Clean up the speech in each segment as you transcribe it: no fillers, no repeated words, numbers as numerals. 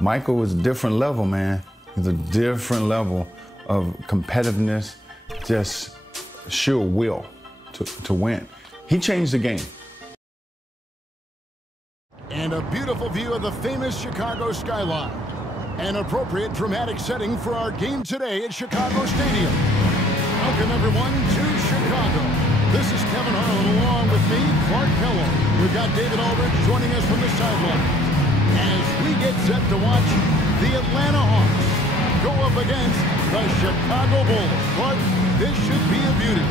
Michael is a different level, man. He's a different level of competitiveness, just sheer will to win. He changed the game. And a beautiful view of the famous Chicago skyline. An appropriate dramatic setting for our game today at Chicago Stadium. Welcome everyone to Chicago. This is Kevin Harlan along with me, Clark Kellogg. We've got David Aldridge joining us from the sideline as we get set to watch the Atlanta Hawks go up against the Chicago Bulls. Clark, this should be a beauty.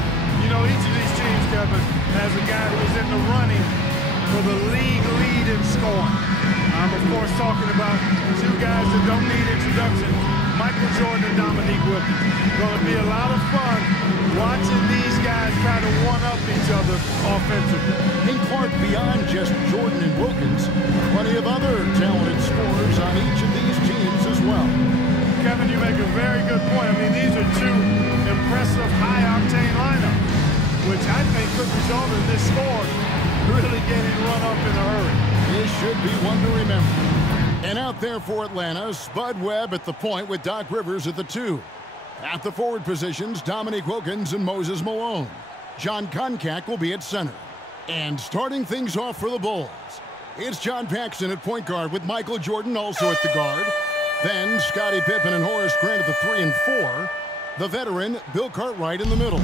You know, each of these teams, Kevin, has a guy who's in the running for the league lead in scoring. I'm, of course, talking about two guys that don't need introduction, Michael Jordan and Dominique Wilkins. It's going to be a lot of fun watching these guys try to one-up each other offensively. And Clark, beyond just Jordan and Wilkins, plenty of other talented scorers on each of these teams as well. Kevin, you make a very good point. I mean, these are two impressive high-octane lineups, which I think could result in this score really getting run up in a hurry. This should be one to remember. And out there for Atlanta, Spud Webb at the point with Doc Rivers at the 2. At the forward positions, Dominique Wilkins and Moses Malone. John Koncak will be at center. And starting things off for the Bulls, it's John Paxson at point guard with Michael Jordan also at the guard. Then Scottie Pippen and Horace Grant at the 3 and 4. The veteran, Bill Cartwright in the middle.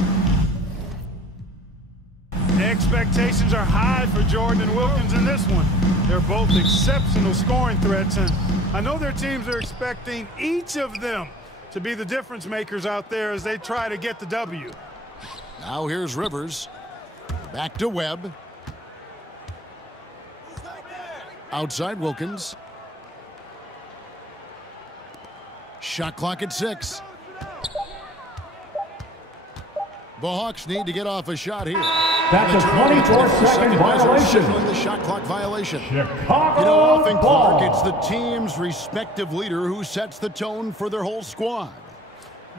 Expectations are high for Jordan and Wilkins in this one. They're both exceptional scoring threats, and I know their teams are expecting each of them to be the difference makers out there as they try to get the W. Now here's Rivers. Back to Webb. Outside Wilkins. Shot clock at 6. The Hawks need to get off a shot here. That's a 24-second violation. The shot clock violation. Chicago You know, often, Clark, ball. it's the team's respective leader who sets the tone for their whole squad.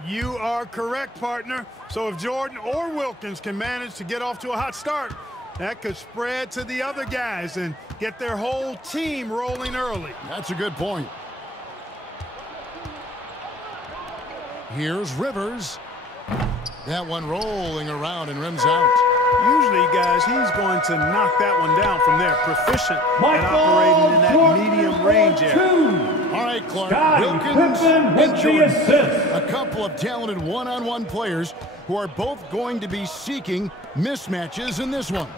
You are correct, partner. So if Jordan or Wilkins can manage to get off to a hot start, that could spread to the other guys and get their whole team rolling early. That's a good point. Here's Rivers. That one rolling around and rims out. Usually, guys, he's going to knock that one down from there. Proficient at operating in that medium range area. All right, Clark. Scottie Wilkins Pippen with and the Jordan. assist. A couple of talented one-on-one players who are both going to be seeking mismatches in this one.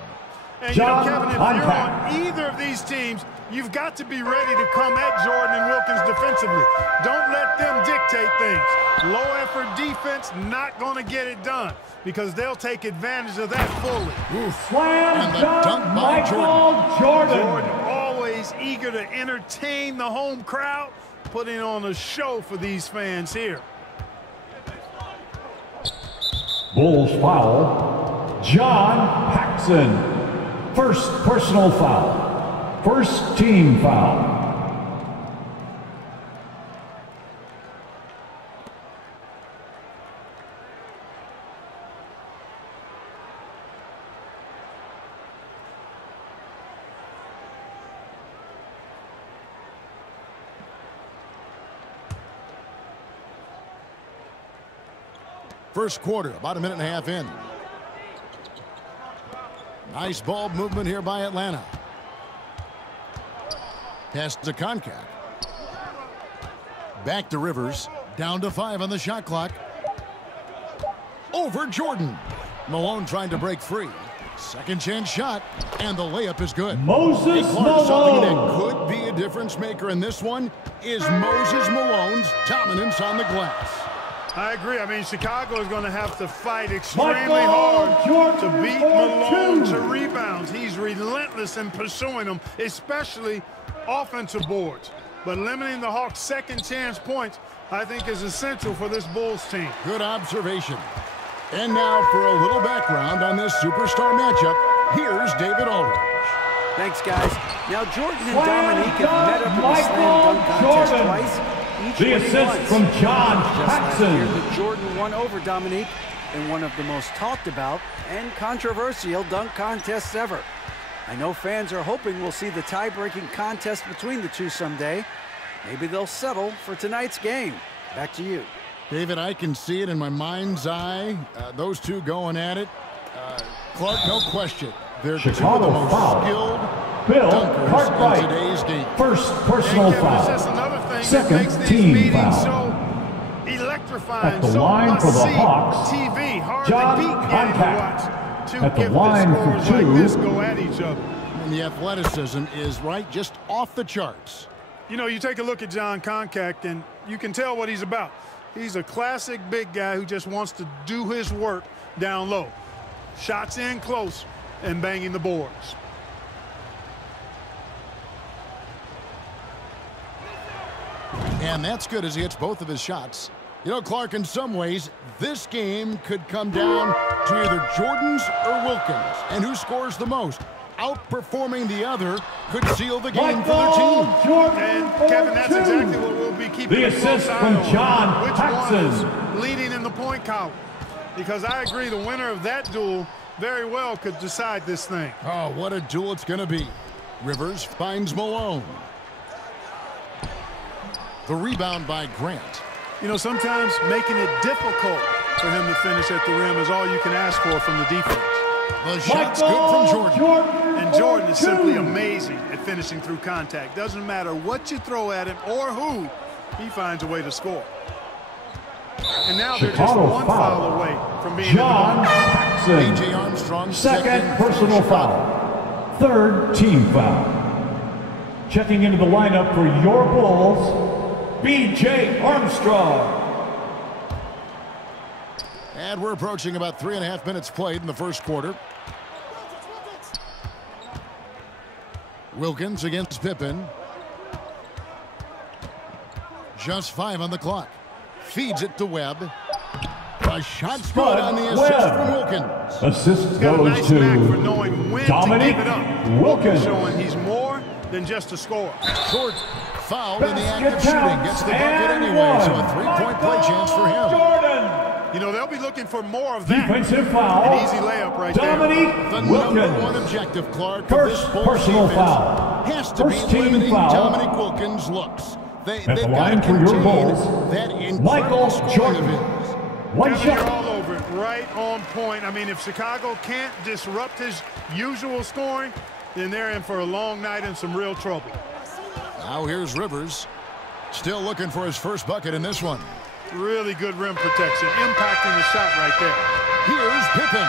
And you know, Kevin, if you're on either of these teams, you've got to be ready to come at Jordan and Wilkins defensively. Don't let them dictate things. Low-effort defense, not going to get it done because they'll take advantage of that fully. Slam And the dunk dunk by Michael Jordan. Jordan always eager to entertain the home crowd, putting on a show for these fans here. Bulls foul. John Paxson. First personal foul. First team foul. First quarter, about a minute and a half in. Nice ball movement here by Atlanta. Pass to Koncak. Back to Rivers. Down to 5 on the shot clock. Over Jordan. Malone trying to break free. Second chance shot. And the layup is good. Moses Clark, something that Malone. could be a difference maker in this one is Moses Malone's dominance on the glass. I agree. I mean, Chicago is going to have to fight extremely Michael hard Jordan to beat for Malone 2. to rebounds. He's relentless in pursuing them, especially offensive boards. But limiting the Hawks' second chance points, I think, is essential for this Bulls team. Good observation. And now for a little background on this superstar matchup, here's David Aldridge. Thanks, guys. Now, Jordan and Dominique have met up in the slam dunk contest twice. Each The assist from John Paxson. Just last year, the Jordan won over Dominique in one of the most talked about and controversial dunk contests ever. I know fans are hoping we'll see the tie-breaking contest between the two someday. Maybe they'll settle for tonight's game. Back to you. David, I can see it in my mind's eye. Those two going at it. Clark, no question. They're two of the most skilled dunkers in today's game. First personal foul. That's another thing Second that makes these team meetings foul. so electrifying. At the so line for the must-see Hawks, TV, hard John to beat getting Contact. to watch two At the gifted line for scorers two. like this go at each other. And the athleticism is right just off the charts. You know, you take a look at John Contact, and you can tell what he's about. He's a classic big guy who just wants to do his work down low. Shots in close and banging the boards. And that's good as he hits both of his shots. You know, Clark, in some ways, this game could come down to either Jordans or Wilkins. And who scores the most? Outperforming the other could seal the game for their team. And Kevin, that's exactly what we'll be keeping The a close assist eye from on. John Which Paxson. one is leading in the point column? Because I agree, the winner of that duel very well could decide this thing. Oh, what a duel it's going to be. Rivers finds Malone. The rebound by Grant. You know, sometimes making it difficult for him to finish at the rim is all you can ask for from the defense. The shot's good from Jordan. And Jordan is simply amazing at finishing through contact. Doesn't matter what you throw at him or who, he finds a way to score. And now they're just one foul away from being John Paxson. A.J. Armstrong, Second personal foul. Third team foul. Checking into the lineup for your Bulls, B.J. Armstrong. And we're approaching about 3.5 minutes played in the first quarter. Wilkins against Pippen. Just 5 on the clock. Feeds it to Webb. A shot's good on the assist from Wilkins. Assist got a goes nice to knack for knowing when Dominique to give it up. Wilkins. Showing he's more than just a scorer. Short foul in the act Basket of shooting. counts Gets the bucket and anyway, so a one. 3-point play chance for him. Jordan. You know, they'll be looking for more of that. Defensive foul. An easy layup right Dominique The Wilkins. number one objective, Clark, of First this Bulls personal defense foul. has to First be team limiting foul. Dominique Wilkins' looks. They've the got line to for your contain Bulls, that incredible Michael scoring Jordan. of his. One Kevin, you're shot. all over it, right on point. I mean, if Chicago can't disrupt his usual scoring, then they're in for a long night and some real trouble. Now here's Rivers. Still looking for his first bucket in this one. Really good rim protection, impacting the shot right there. Here's Pippen.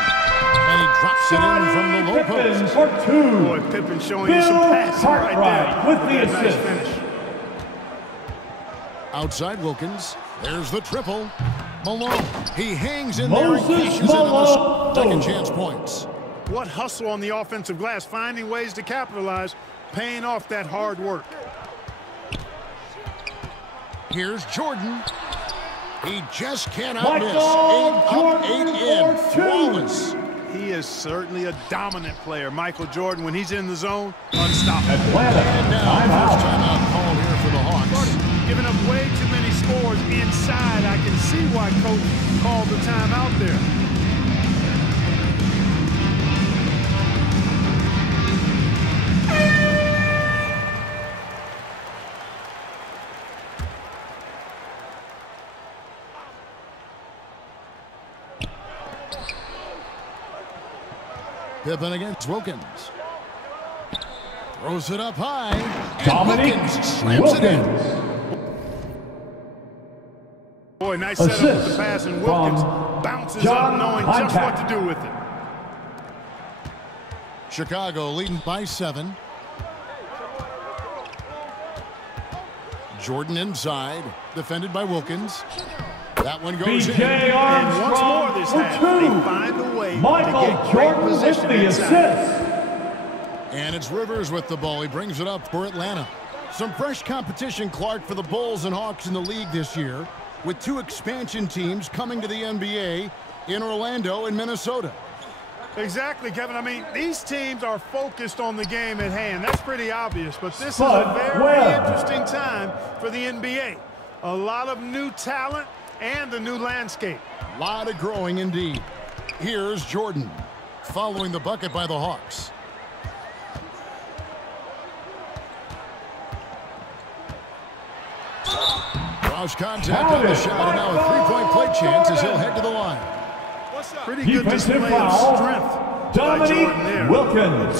And he drops it in from the low Pippen post. for two. Boy, Pippen showing you some Bill passing right Cartwright there. with the that assist. Nice finish. Outside Wilkins. There's the triple. Malone. He hangs in there and Moses cashes in on Malone. the second chance points. What hustle on the offensive glass, finding ways to capitalize, paying off that hard work. Here's Jordan. He just cannot Michael miss. 8 up, Jordan 8 in. for two. Flawless. He is certainly a dominant player. Michael Jordan, when he's in the zone, unstoppable. Atlanta. And now, first Timeout. timeout call here for the Hawks. Giving up way too many scores inside. I can see why coach called the timeout there. Pippen against Wilkins. Throws it up high. And Dominique Wilkins slams it in. Wilkins. Boy, nice setup with Assist the pass, and Wilkins from bounces John up knowing Contact. just what to do with it. Chicago leading by 7. Jordan inside, defended by Wilkins. That one goes in. B.J. And once more Armstrong this for half, two. they find a way to Michael get great Jordan with position the inside. assist. And it's Rivers with the ball. He brings it up for Atlanta. Some fresh competition, Clark, for the Bulls and Hawks in the league this year, with 2 expansion teams coming to the NBA in Orlando and Minnesota. Exactly, Kevin. I mean, these teams are focused on the game at hand. That's pretty obvious, but this Bud is a very Webb. interesting time for the NBA. A lot of new talent and a new landscape. A lot of growing indeed. Here's Jordan, following the bucket by the Hawks. House contact on the shot, and now a three-point play chance as he'll head to the line. Pretty good display of strength. Dominique Wilkins.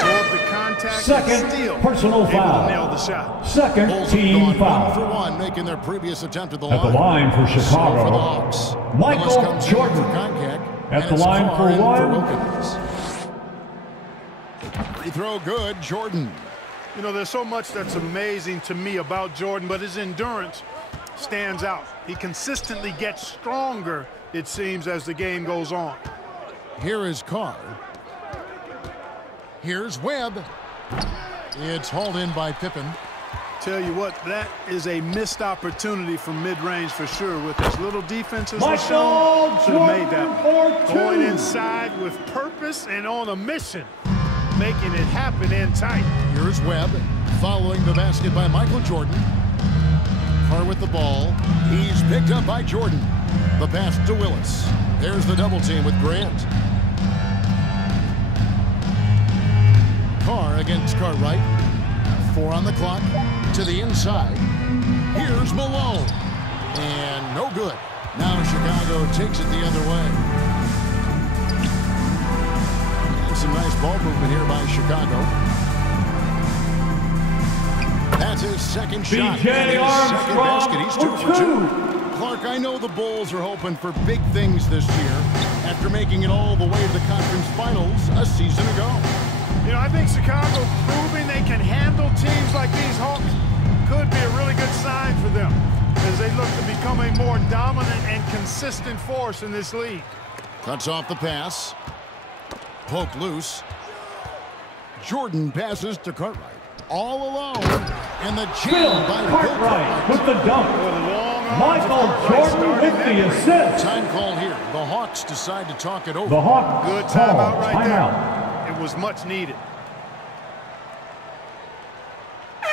Second personal foul. Nail the shot. Second Bulls team have gone 1 for foul. 1, making their previous attempt at the At the line for So for the Chicago, Hawks, Michael Willis comes in Jordan. for Koncak, At and the it's line Carr for in one. Wilkins. Free throw good, Jordan. You know, there's so much that's amazing to me about Jordan, but his endurance stands out. He consistently gets stronger, it seems, as the game goes on. Here is Carr. Here's Webb. It's hauled in by Pippen. Tell you what, that is a missed opportunity from mid-range for sure. With as little defenses were Michael shown, should have made that Jordan for going two. inside with purpose and on a mission, making it happen in tight. Here's Webb, following the basket by Michael Jordan. Carr with the ball. He's picked up by Jordan. The pass to Willis. There's the double team with Grant. Carr against Cartwright. 4 on the clock. To the inside. Here's Malone. And no good. Now Chicago takes it the other way. And some nice ball movement here by Chicago. That's his second shot. And his second basket. He's 2 for 2. Clark, I know the Bulls are hoping for big things this year after making it all the way to the conference finals a season ago. You know, I think Chicago proving they can handle teams like these Hawks could be a really good sign for them as they look to become a more dominant and consistent force in this league. Cuts off the pass. Poke loose. Jordan passes to Cartwright. All alone. And the Bill jam by Cartwright with the dunk. Long Michael Jordan with the assist. Time call here. The Hawks decide to talk it over. The Hawks Good call timeout right timeout. there. It was much needed.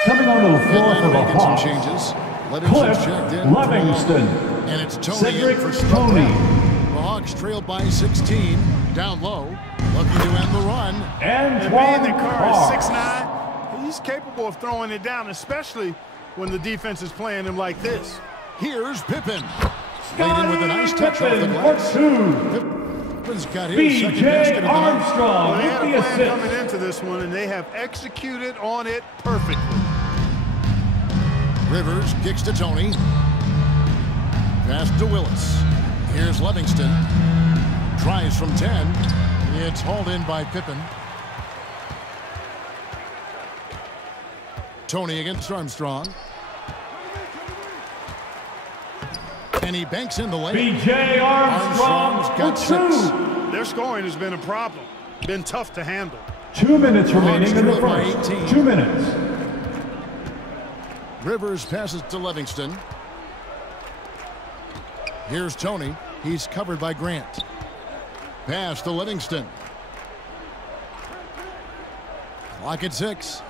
Coming onto the floor for the Making some Hawks, changes. Cliff checked in. Livingston. And it's Tony Cedric in for Tony. The Hawks trailed by 16. Down low. Looking to end the run. And being Antoine that Carr Carr. is 6'9", he's capable of throwing it down, especially when the defense is playing him like this. Here's Pippen. Laid in with a nice touch off the Pippen glass. for two. Pippin's got his second basket B.J. of the night. Armstrong Well, they with had a the plan coming assist. into this one, and they have executed on it perfectly. Rivers kicks to Tony. Pass to Willis. Here's Livingston. Tries from 10. It's hauled in by Pippen. Tony against Armstrong. And he banks in the lane. B.J. Armstrong Armstrong's got for 6. two. Their scoring has been a problem. Been tough to handle. 2 minutes remaining in the trail by first. 18. 2 minutes. Rivers passes to Livingston. Here's Tony. He's covered by Grant. Pass to Livingston. Clock at 6.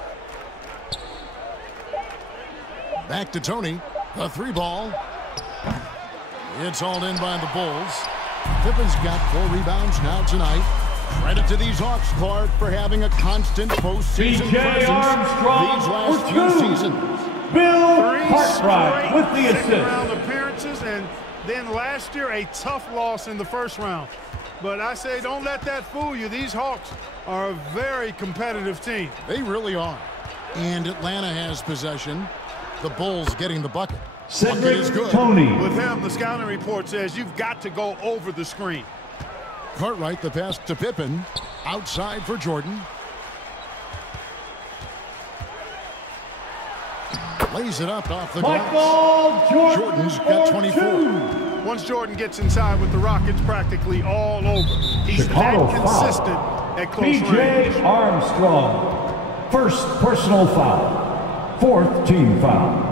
Back to Tony. A 3-ball. It's hauled in by the Bulls. Pippen's got 4 rebounds now tonight. Credit to these Hawks, Clark, for having a constant postseason B.J. presence Armstrong these last for few 2. seasons. Bill 3 Cartwright with the straight second-round assist. appearances, and then last year a tough loss in the first round. But I say don't let that fool you. These Hawks are a very competitive team. They really are. And Atlanta has possession. The Bulls getting the bucket. Bucket is Cedric good. Tony. With him, the scouting report says you've got to go over the screen. Cartwright, the pass to Pippen. Outside for Jordan. Lays it up off the glass. Michael Jordan Jordan's got for 24. two. Once Jordan gets inside with the Rockets, practically all over. He's Chicago that foul. consistent at close B.J. range. Armstrong. First personal foul. Fourth team foul.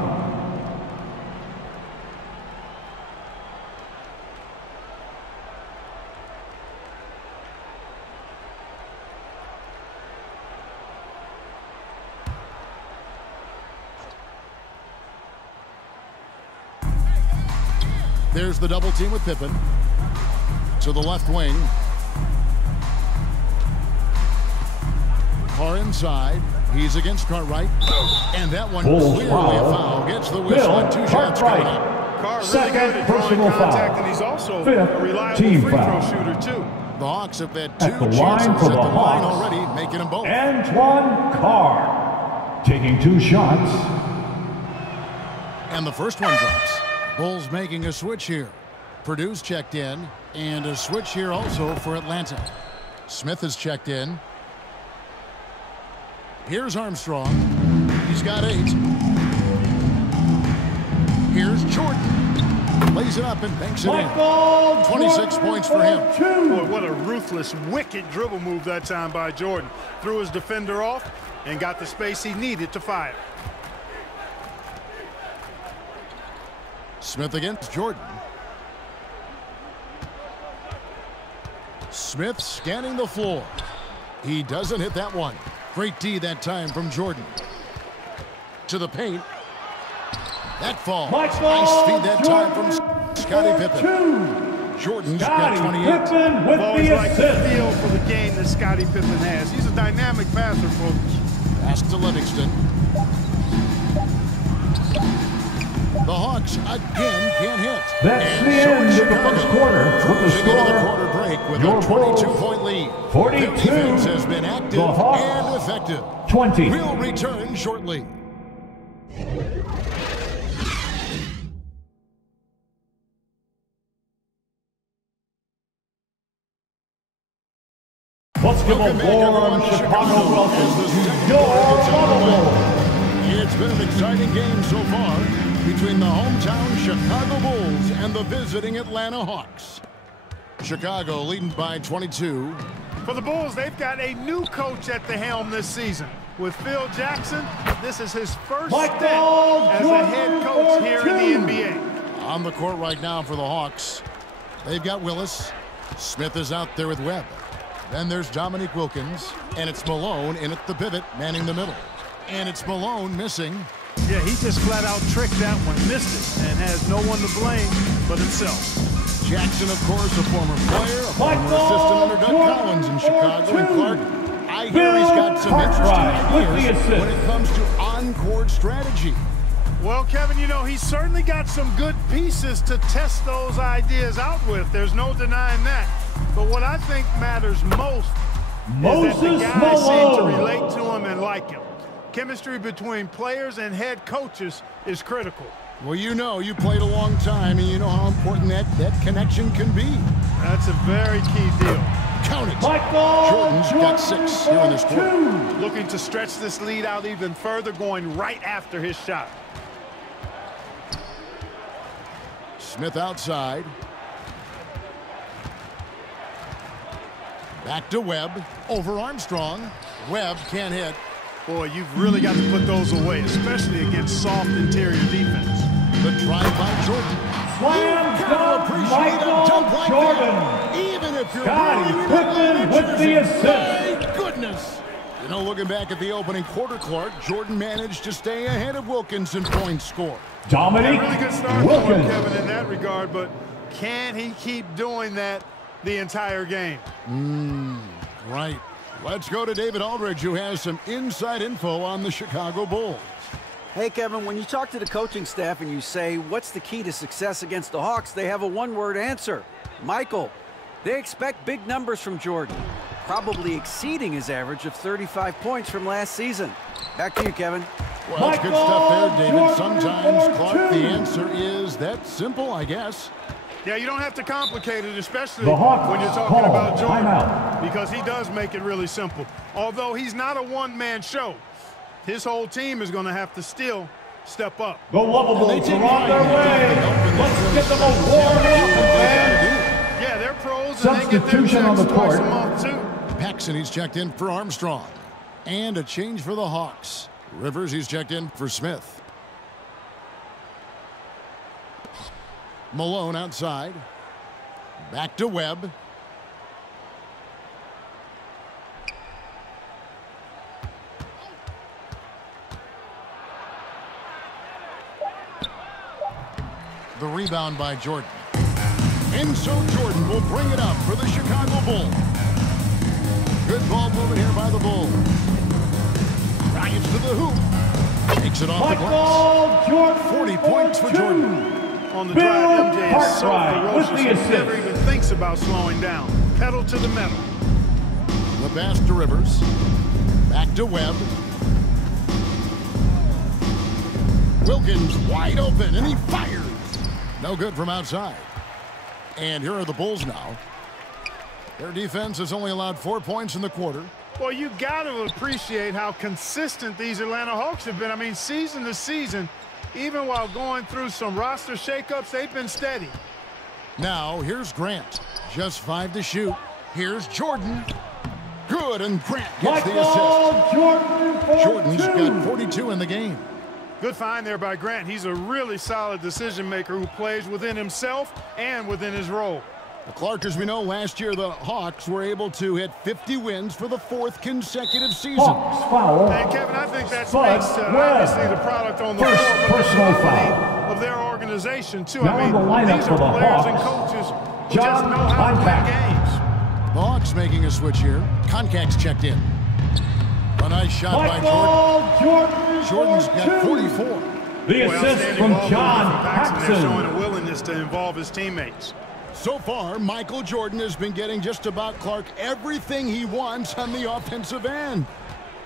There's the double team with Pippen. To the left wing. Carr inside. He's against Cartwright. And that one Bulls clearly foul. a foul. Gets the whistle Bill and 2 shots Cartwright. coming up. Carr really Second good at drawing personal contact, foul. and he's also Fifth a reliable team free throw foul. shooter, too. The Hawks have had 2 At the chances line for at the the line Hawks, already, making them both. Antoine Carr, taking 2 shots. And the first one drops. Bulls making a switch here. Purdue's checked in, and a switch here also for Atlanta. Smith is checked in. Here's Armstrong. He's got 8. Here's Jordan. Lays it up and banks it in. 26 points for him. Boy, what a ruthless, wicked dribble move that time by Jordan. Threw his defender off and got the space he needed to fire. Smith against Jordan. Smith scanning the floor. He doesn't hit that one. Great D that time from Jordan. To the paint. That falls. Nice feed that time from Scottie Pippen. Jordan's got 28. I've always liked the feel for the game that Scottie Pippen has. He's a dynamic passer, folks. Pass to Livingston. The Hawks again can't hit. That's And the so end it's of the first quarter with the cruising into the score. quarter break with Your a 22-point lead. 42. Their defense has been active The Hawks, and effective. 20. We'll return shortly. Let's give a Welcome back, warm everyone, to Chicago welcome as the to second your quarter gets underway. Bubble. It's been an exciting game so far between the hometown Chicago Bulls and the visiting Atlanta Hawks. Chicago leading by 22. For the Bulls, they've got a new coach at the helm this season. With Phil Jackson, this is his first stint as a head coach here in the NBA. On the court right now for the Hawks, they've got Willis. Smith is out there with Webb. Then there's Dominique Wilkins, and it's Malone in at the pivot, manning the middle. And it's Malone missing. Yeah, he just flat out tricked that one, missed it, and has no one to blame but himself. Jackson, of course, a former player, a former assistant under Doug Collins in Chicago. And Clark, I hear he's got some interesting ideas when it comes to on-court strategy. Well, Kevin, you know, he's certainly got some good pieces to test those ideas out with. There's no denying that. But what I think matters most is that the guys seem to relate to him and like him. Chemistry between players and head coaches is critical. Well, you know, you played a long time, and you know how important that connection can be. That's a very key deal. Count it. Jordan's got 6 here in this quarter. Looking to stretch this lead out even further, going right after his shot. Smith outside. Back to Webb. Over Armstrong. Webb can't hit. Boy, you've really got to put those away, especially against soft interior defense. The drive by Jordan. Slam dunk, Michael Jordan. Even if you're Scottie Pippen with the assist. My goodness. You know, looking back at the opening quarter, Clark, Jordan managed to stay ahead of Wilkins in points scored. Dominique Really good start for Wilkins. Kevin in that regard, but can he keep doing that the entire game? Right. Let's go to David Aldridge, who has some inside info on the Chicago Bulls. Hey, Kevin, when you talk to the coaching staff and you say, what's the key to success against the Hawks, they have a one-word answer. Michael. They expect big numbers from Jordan, probably exceeding his average of 35 points from last season. Back to you, Kevin. Well, that's good stuff there, David. Sometimes, Clark, the answer is that simple, I guess. Yeah, you don't have to complicate it, especially The Hawks when you're talking call about Jordan, timeout. because he does make it really simple. Although he's not a one-man show, his whole team is going to have to still step up. The Lovables are on their way. Let's get them a warm welcome, man. Yeah, they're pros, and they get their Substitution on checks the twice court. a month, too. Paxson, he's checked in for Armstrong. And a change for the Hawks. Rivers, he's checked in for Smith. Malone outside. Back to Webb. The rebound by Jordan. And so Jordan will bring it up for the Chicago Bulls. Good ball movement here by the Bulls. Bryant's to the hoop. Takes it off the glass. 40 points for Jordan. on the Bill drive. MJ is so Cartwright with ferocious, the he assist. never even thinks about slowing down. Pedal to the metal. The pass to Rivers. Back to Webb. Wilkins wide open, and he fires. No good from outside. And here are the Bulls now. Their defense has only allowed 4 points in the quarter. Well, you got to appreciate how consistent these Atlanta Hawks have been. I mean, season to season, even while going through some roster shakeups, they've been steady. Now, here's Grant. Just 5 to shoot. Here's Jordan. Good, and Grant gets the assist. Jordan's got 42 in the game. Good find there by Grant. He's a really solid decision maker who plays within himself and within his role. Well, Clark, as we know, last year the Hawks were able to hit 50 wins for the 4th consecutive season. Hawks foul. And Kevin, I think that Spud speaks to Webb. obviously the product on the First floor, but personal the quality foul. of their organization too. Now I mean, in the lineup these for the are players and Hawks, coaches who John just know how to win Concac. games. The Hawks making a switch here. Concac's checked in. A nice shot by Jordan. Jordan's got 44. The Boy, assist outstanding from ball John movement from Paxson. They're showing Paxson. a willingness to involve his teammates. So far, Michael Jordan has been getting just about Clark everything he wants on the offensive end.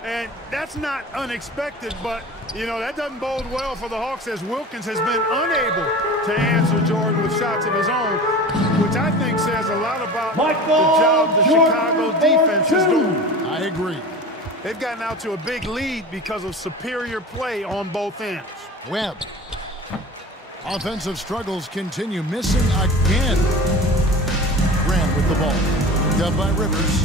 And that's not unexpected, but, you know, that doesn't bode well for the Hawks as Wilkins has been unable to answer Jordan with shots of his own, which I think says a lot about the job the Chicago defense is doing. I agree. They've gotten out to a big lead because of superior play on both ends. Webb. Offensive struggles continue, missing again. Grant with the ball. Dubbed by Rivers.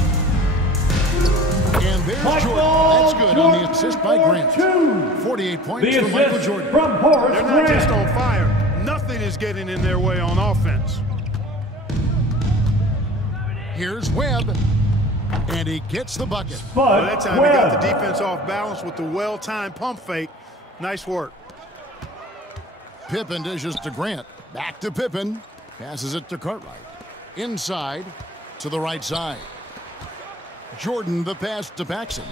And there's Jordan. That's good on the assist by Grant. 48 points for Michael Jordan. From Horace They're not just Grant. on fire. Nothing is getting in their way on offense. Here's Webb. And he gets the bucket. Well, that time he got the Webb. defense off balance with the well-timed pump fake. Nice work. Pippen dishes to Grant. Back to Pippen. Passes it to Cartwright. Inside to the right side. Jordan the pass to Paxson.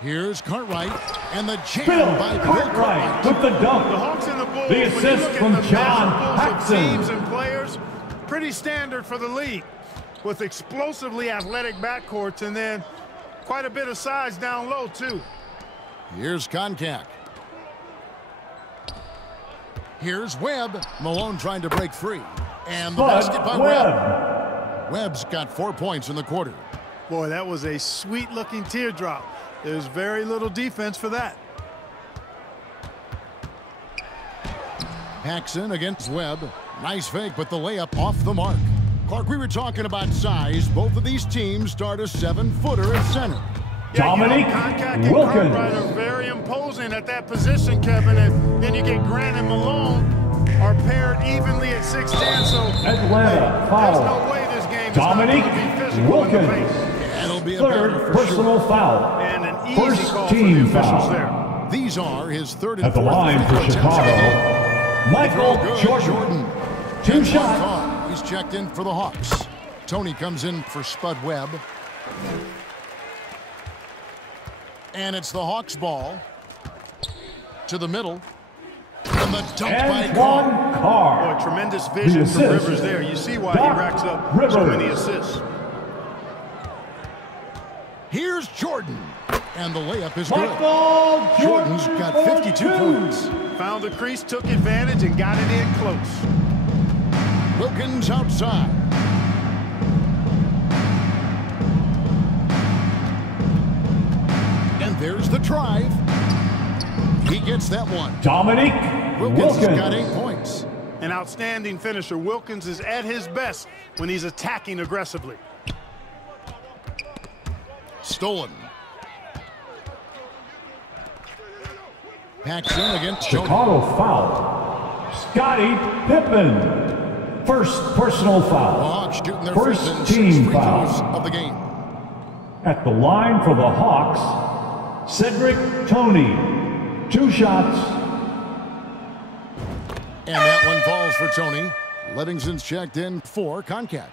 Here's Cartwright. And the jam Bill by Bill Cartwright Cartwright. with the dunk. The Hawks and the Bulls, The when you assist look at from the John measurables of Paxson. teams and players, pretty standard for the league, with explosively athletic backcourts and then quite a bit of size down low, too. Here's Concacaf. Here's Webb. Malone trying to break free. And the basket by Spud Webb. Webb. Webb's got 4 points in the quarter. Boy, that was a sweet-looking teardrop. There's very little defense for that. Paxson against Webb. Nice fake, but the layup off the mark. Clark, we were talking about size. Both of these teams start a 7-footer at center. Dominique Concac and Wilkins. Cartwright are very imposing at that position, Kevin. And then you get Grant and Malone are paired evenly at 6'10", so Atlanta there's foul. no way this game Dominique is not going to be physical in the Wilkins. paint. That'll be a Third battle for personal sure. foul. And an easy First call for the team officials foul. there. These are his third and At the fourth line for free throw attempts. Chicago, Michael Good, Jordan. Two Two shots. call. He's checked in for the Hawks. Tony comes in for Spud Webb. And it's the Hawks ball. To the middle. And the dunk by Antoine Carr. Carr. Boy, tremendous vision The from assist. Rivers there. You see why Doc he racks up Rivers. so many assists. Here's Jordan. And the layup is good. Michael Jordan's got 52 points. Found the crease, took advantage, and got it in close. Wilkins outside. And there's the drive. He gets that one. Dominique Wilkins has got Wilkins. 8 points. An outstanding finisher. Wilkins is at his best when he's attacking aggressively. Stolen. Paxson against Jordan. Chicago foul. Scottie Pippen. First personal The foul. Hawks shooting their First first and team 6 free foul. throws of the game. At the line for the Hawks, Cedric Toney. 2 shots. And that one falls for Tony. Livingston's checked in for Concacaf.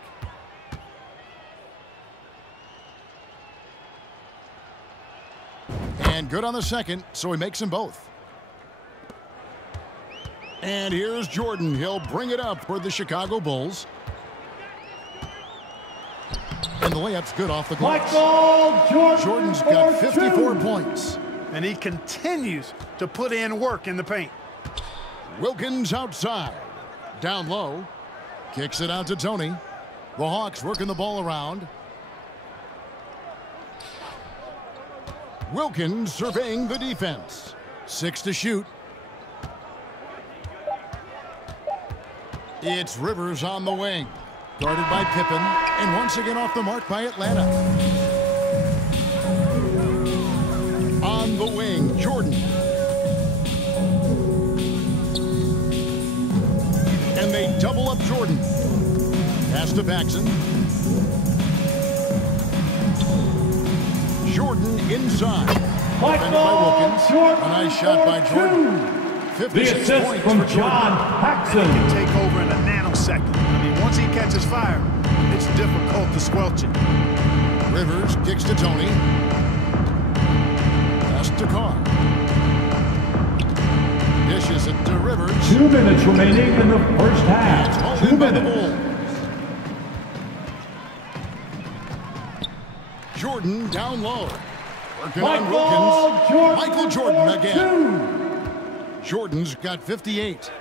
And good on the second, so he makes them both. And here's Jordan. He'll bring it up for the Chicago Bulls. And the layup's good off the glass. Jordan's got 54 points. And he continues to put in work in the paint. Wilkins outside. Down low. Kicks it out to Tony. The Hawks working the ball around. Wilkins surveying the defense. 6 to shoot. It's Rivers on the wing. Guarded by Pippen. And once again off the mark by Atlanta. On the wing, Jordan. And they double up Jordan. Pass to Paxson. Jordan inside. Defended by Wilkins. A nice shot by Jordan. 56 points from for John Paxson. He can take over in a nanosecond. I mean, once he catches fire, it's difficult to squelch it. Rivers kicks to Tony. Pass to Carr. Dishes it to Rivers. 2 minutes remaining in the first half. 2 minutes. Jordan down low. Working on Wilkins. Michael Jordan again. Jordan's got 58.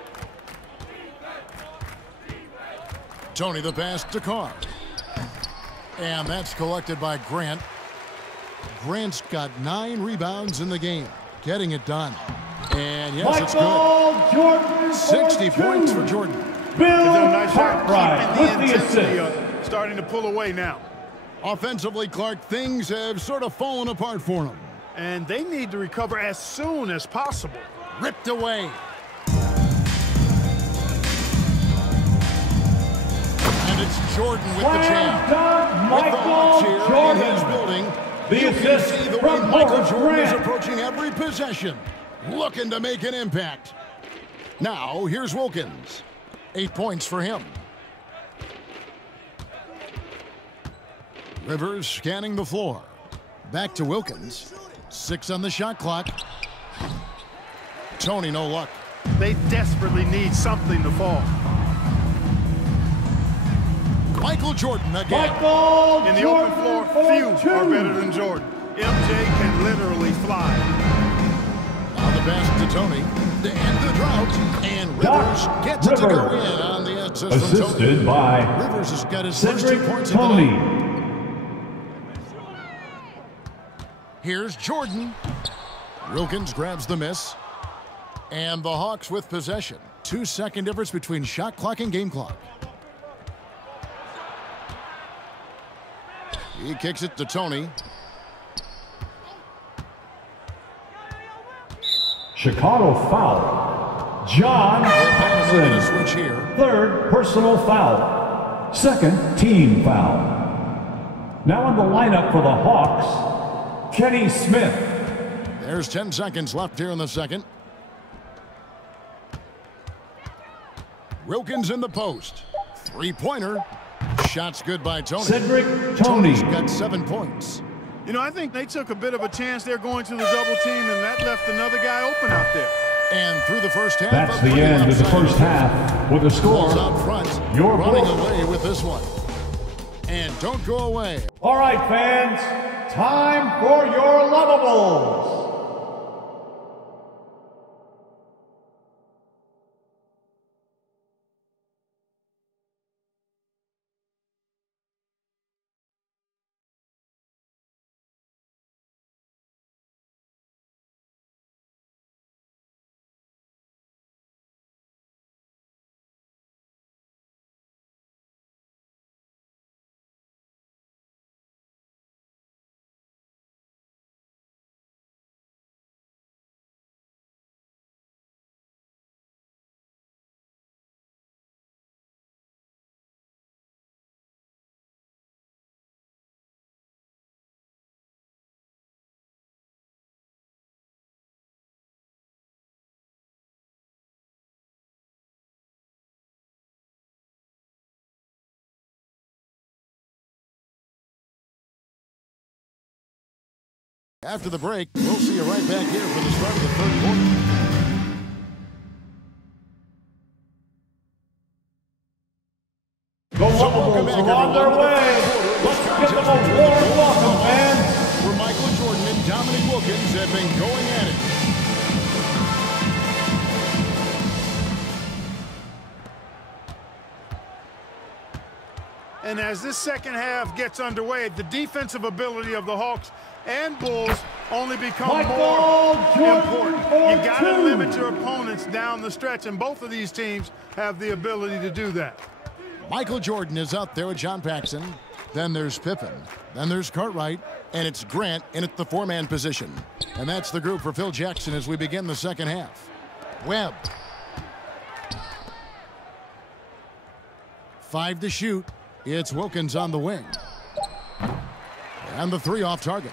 Tony the pass to Carr. And that's collected by Grant. Grant's got 9 rebounds in the game. Getting it done. And yes, it's good. 60 points for Jordan. Nice job keeping the intensity starting to pull away now. Offensively, Clark, things have sort of fallen apart for them. And they need to recover as soon as possible. Ripped away. And it's Jordan with the jam. With the Hawks here in his building. You can see the way Michael Jordan is approaching every possession, looking to make an impact. Now, here's Wilkins. 8 points for him. Rivers scanning the floor. Back to Wilkins. 6 on the shot clock. Tony, no luck. They desperately need something to fall. Michael Jordan again. In the open floor, few are better than Jordan. MJ can literally fly. Now the pass to Tony to end the drought. And Rivers gets it to go in on the assist from Tony. Assisted by Rivers has got his first 2 points in the Tony. night. Here's Jordan. Wilkins grabs the miss. And the Hawks with possession. 2-second difference between shot clock and game clock. He kicks it to Tony. Chicago foul. John Paxson. Switch here. 3rd personal foul. 2nd team foul. Now on the lineup for the Hawks, Kenny Smith. There's 10 seconds left here in the second. Wilkins in the post. 3-pointer. Shot's good by Tony. Cedric Tony. Tony's got 7 points. You know, I think they took a bit of a chance there going to the double team, and that left another guy open out there. And through the first half. That's the end of the first half with the score. Out front, Your running Bulls. away with this one. And don't go away. All right, fans, time for your lovables. After the break, we'll see you right back here for the start of the third quarter. The Lobos are on their way. Let's give them a warm welcome, fans. Where Michael Jordan and Dominique Wilkins have been going at it. And as this second half gets underway, the defensive ability of the Hawks and Bulls only become more important. You got to limit your opponents down the stretch, and both of these teams have the ability to do that. Michael Jordan is out there with John Paxson. Then there's Pippen. Then there's Cartwright. And it's Grant in at the four-man position. And that's the group for Phil Jackson as we begin the second half. Webb. 5 to shoot. It's Wilkins on the wing. And the 3 off target.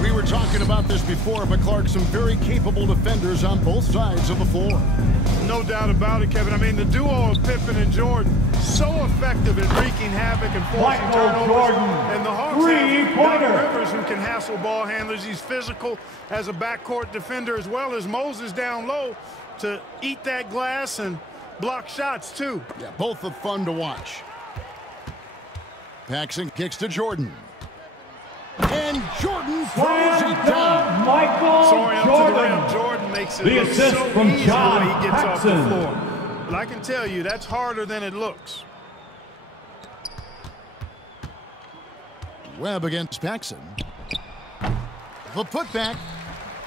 We were talking about this before, but Clark, some very capable defenders on both sides of the floor. No doubt about it, Kevin. I mean, the duo of Pippen and Jordan, so effective at wreaking havoc and forcing turnovers. And the Hawks have Doc Rivers, who can hassle ball handlers. He's physical as a backcourt defender, as well as Moses down low to eat that glass and block shots, too. Yeah, both are fun to watch. Paxson kicks to Jordan. And Jordan throws it down. Jordan makes it look so easy when he gets off the floor. But I can tell you, that's harder than it looks. Webb against Paxson. The putback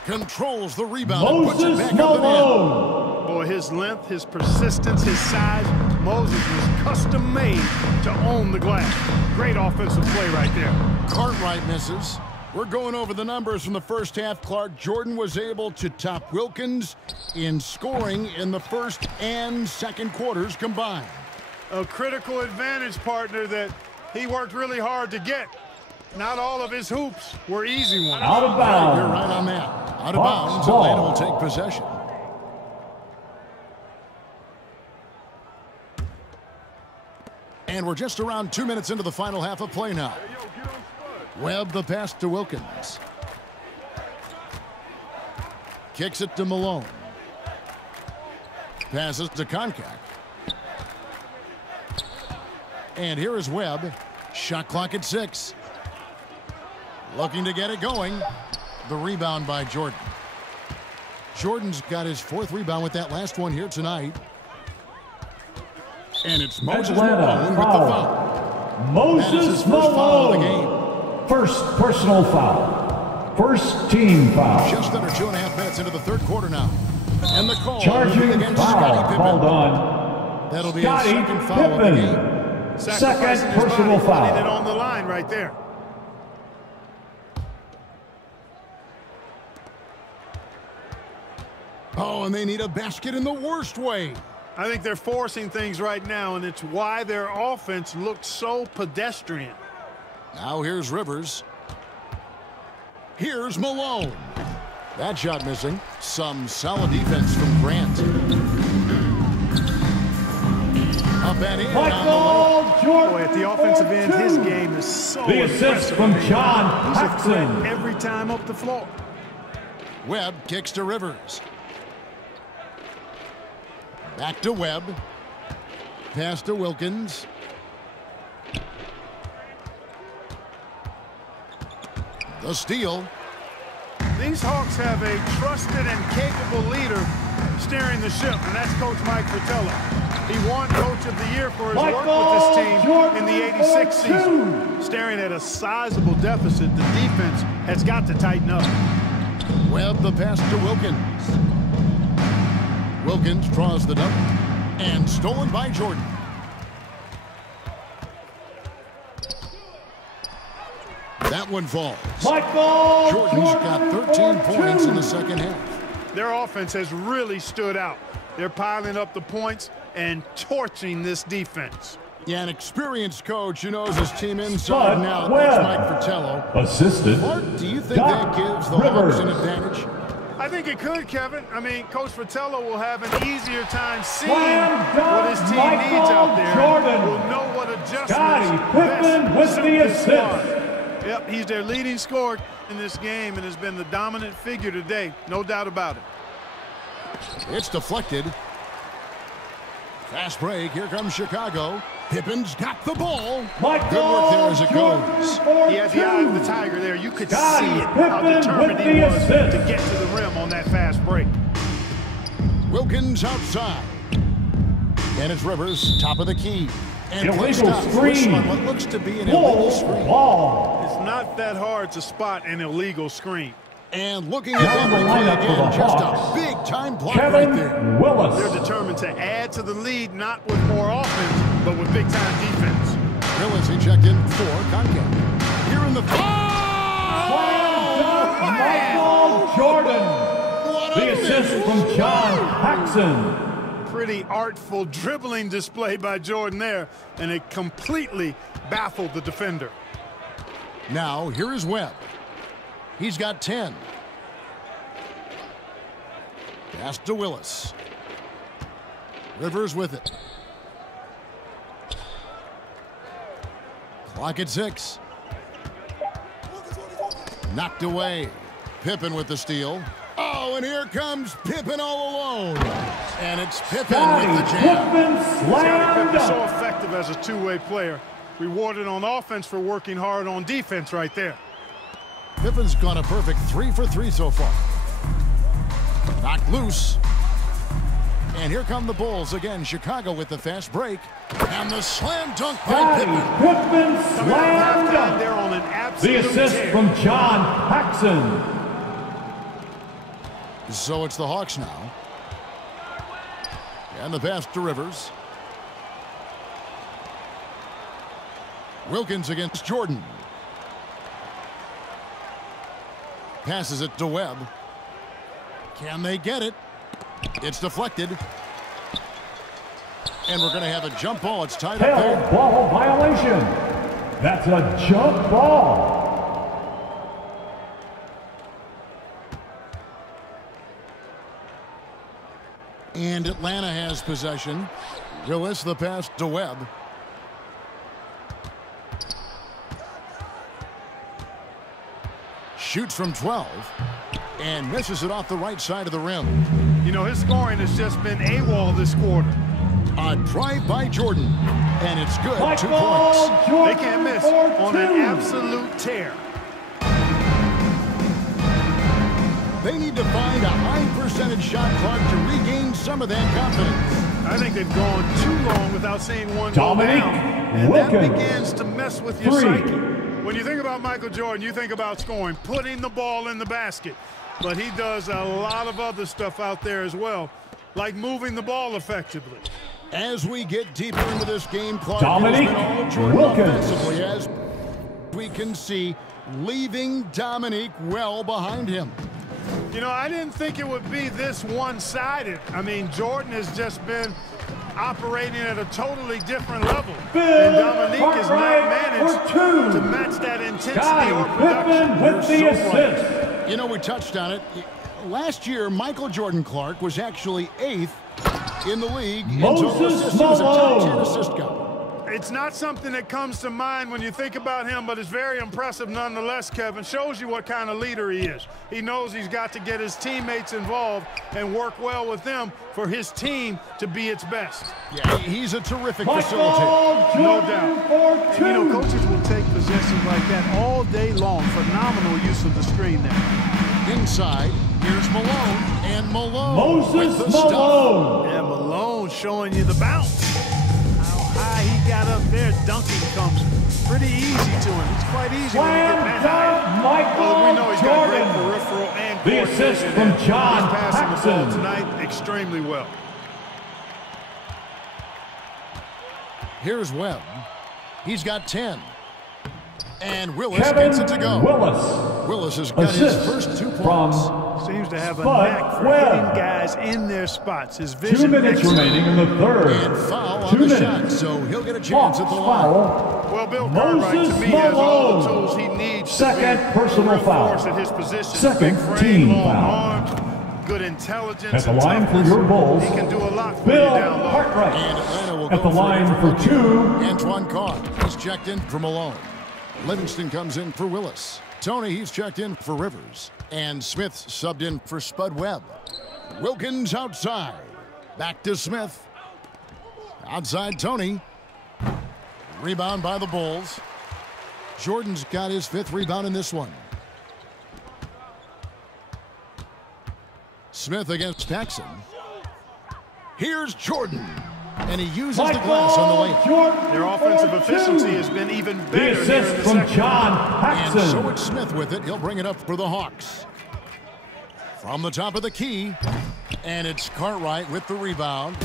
controls the rebound and puts it back up and in. Boy, his length, his persistence, his size. Moses was custom made to own the glass. Great offensive play right there. Cartwright misses. We're going over the numbers from the first half, Clark. Jordan was able to top Wilkins in scoring in the first and second quarters combined. A critical advantage, partner, that he worked really hard to get. Not all of his hoops were easy ones. Out of bounds. You're right on that. Out of bounds, Atlanta will take possession. And we're just around 2 minutes into the final half of play now. Webb the pass to Wilkins. Kicks it to Malone. Passes to Koncak. And here is Webb. Shot clock at 6. Looking to get it going. The rebound by Jordan. Jordan's got his 4th rebound with that last one here tonight. And it's Moses Malone with the foul. Moses Malone. First personal foul. First team foul. Just under 2.5 minutes into the third quarter now. And the call charging against foul Scottie Pippen. Called on That'll be his second foul of the game. Second personal foul. Putting it on the line right there. Oh, and they need a basket in the worst way. I think they're forcing things right now, and it's why their offense looks so pedestrian. Now here's Rivers. Here's Malone. That shot missing. Some solid defense from Grant. Up and in. Michael Jordan. Boy, at the offensive end, his game is so The assist from John Paxson. Every time up the floor. Webb kicks to Rivers. Back to Webb. Pass to Wilkins. The steal. These Hawks have a trusted and capable leader steering the ship, and that's Coach Mike Fratello. He won Coach of the Year for his work with this team in the '86 season. Staring at a sizable deficit, the defense has got to tighten up. Webb the pass to Wilkins. Wilkins draws the double. And stolen by Jordan. That one falls. Jordan's got 13 points in the second half. Their offense has really stood out. They're piling up the points and torching this defense. Yeah, an experienced coach who knows his team inside and out. That's Mike Fratello. Assisted. Clark, do you think that gives the Hawks an advantage? I think it could, Kevin. I mean, Coach Fratello will have an easier time seeing what his team needs out there. Will know what adjustments Pippen with the assist. Yep, he's their leading scorer in this game and has been the dominant figure today. No doubt about it. It's deflected. Fast break. Here comes Chicago. Pippen's got the ball. Michael Good work there as it goes. He has the eye of the tiger there. You could see it, how determined he was to get to the rim on that fast break. Wilkins outside. And it's Rivers, top of the key. And illegal screen. On what looks to be an illegal screen. Ball. It's not that hard to spot an illegal screen. And looking at that replay again, just a big-time block right there. Willis. They're determined to add to the lead, not with more offense, but with big-time defense. Willis, he checked in for Concat. Here in the... Michael Jordan. The assist from John Paxson. Pretty artful dribbling display by Jordan there, and it completely baffled the defender. Now, here is Webb. He's got 10. Pass to Willis. Rivers with it. Clock at 6. Knocked away. Pippen with the steal. Oh, and here comes Pippen all alone. And it's Pippen with the jam. Slammed. Pippen so effective as a two-way player. Rewarded on offense for working hard on defense right there. Pippen's gone a perfect 3 for 3 so far. Knocked loose. And here come the Bulls again. Chicago with the fast break. And the slam dunk by Pippen. Pippen slammed. There on an The assist tear. from John Paxson. So it's the Hawks now. And the pass to Rivers. Wilkins against Jordan. Passes it to Webb. Can they get it? It's deflected. And we're going to have a jump ball. It's tied up there. Held ball violation. That's a jump ball. And Atlanta has possession. Willis, the pass to Webb. Shoots from 12 and misses it off the right side of the rim. You know, his scoring has just been AWOL this quarter. A drive by Jordan, and it's good. 2 Michael points. Jordan They can't miss for on 2. an absolute tear. They need to find a high percentage shot clock to regain some of that confidence. I think they've gone too long without seeing one Dominique go down, and Wilkins. that begins to mess with your 3. psyche. When you think about Michael Jordan, you think about scoring, putting the ball in the basket. But he does a lot of other stuff out there as well, like moving the ball effectively. As we get deeper into this game, Clark Dominique has been all Jordan Wilkins. offensively, as we can see, leaving Dominique well behind him. You know, I didn't think it would be this one-sided. I mean, Jordan has just been operating at a totally different level. And Dominique has not managed to match that intensity or production. With the assist. You know, we touched on it. Last year, Michael Jordan Clark was actually 8th in the league in total assists. He was a top 10 assist guy. It's not something that comes to mind when you think about him, but it's very impressive nonetheless, Kevin. Shows you what kind of leader he is. He knows he's got to get his teammates involved and work well with them for his team to be its best. Yeah, he's a terrific facilitator. No doubt. And, you know, coaches will take possessions like that all day long. Phenomenal use of the screen there. Inside, here's Malone, and Malone Moses with the Malone. And Malone showing you the bounce. High he got up there, dunking comes pretty easy to him. It's quite easy when you get that high. Well, we know he's got great peripheral and The court assist vision, from and John he's passing the ball Paxson. tonight extremely well. Here's Webb. He's got 10. And Willis Kevin gets it to go. Willis has got his Assist first 2 from points. Seems to have a Spud knack for Webb. hitting guys in their spots. His 2 vision minutes excellent. remaining in the third. And foul 2 on the minutes. shot, so he'll get a chance at the line. Foul. Well, Bill Cartwright, to Moses me, has all the Malone. tools he needs Second to be personal a real foul. force at his position. Second Big frame, team long foul. arms, good intelligence. At the and line for toughness. your Bulls, He can do a lot for Bill you down low. Cartwright. And Atlanta will At go the line it for 2. Antoine Carr. He's checked in for Malone. Livingston comes in for Willis. Tony, he's checked in for Rivers. And Smith subbed in for Spud Webb. Wilkins outside. Back to Smith. Outside Tony. Rebound by the Bulls. Jordan's got his 5th rebound in this one. Smith against Paxson. Here's Jordan. And he uses the glass on the layup. Their offensive efficiency has been even better. The assist from John Paxson. And so it's Smith with it. He'll bring it up for the Hawks. From the top of the key. And it's Cartwright with the rebound.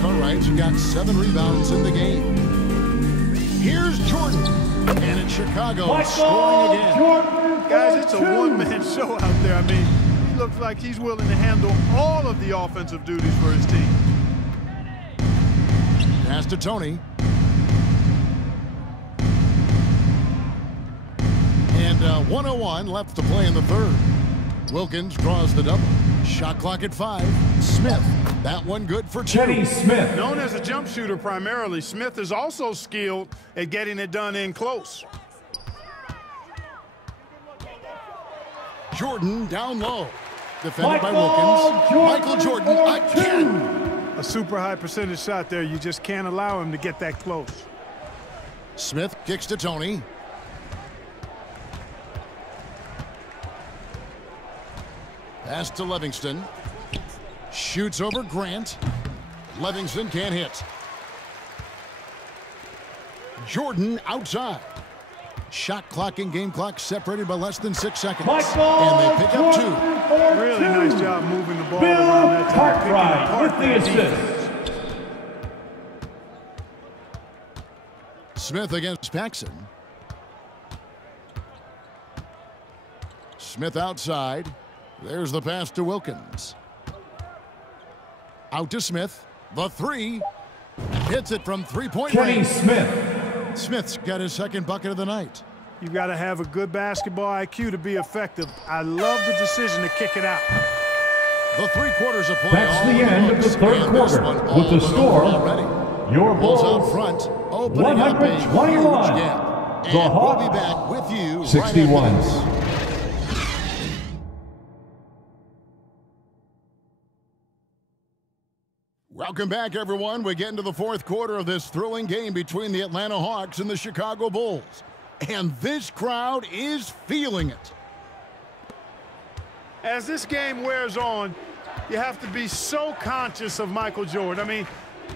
Cartwright's got 7 rebounds in the game. Here's Jordan. And it's Chicago scoring again. Jordan, guys, it's a one-man show out there. I mean, he looks like he's willing to handle all of the offensive duties for his team. Pass to Tony. And 1:01 left to play in the 3rd. Wilkins draws the double. Shot clock at 5. Smith. That one good for 2. Kenny Smith. Known as a jump shooter primarily, Smith is also skilled at getting it done in close. Jordan down low. Defended by Wilkins. Michael Jordan again. A super high percentage shot there. You just can't allow him to get that close. Smith kicks to Tony. Pass to Livingston. Shoots over Grant. Livingston can't hit. Jordan outside. Shot clock and game clock separated by less than 6 seconds. And they pick up 2. Really nice job moving the ball around that time. Cartwright with the assist. Smith against Paxson. Smith outside. There's the pass to Wilkins. Out to Smith. The 3. Hits it from 3-point Kenny range. Smith. Smith's got his 2nd bucket of the night. You've got to have a good basketball IQ to be effective. I love the decision to kick it out. The 3 quarters of play. That's the end of the 3rd quarter. With the score, your Bulls Bulls out front, opening up a huge 121. gap. The And we'll be Hawks, back with you 61. right after this. Welcome back, everyone. We get into the 4th quarter of this thrilling game between the Atlanta Hawks and the Chicago Bulls. And this crowd is feeling it. As this game wears on, you have to be so conscious of Michael Jordan. I mean,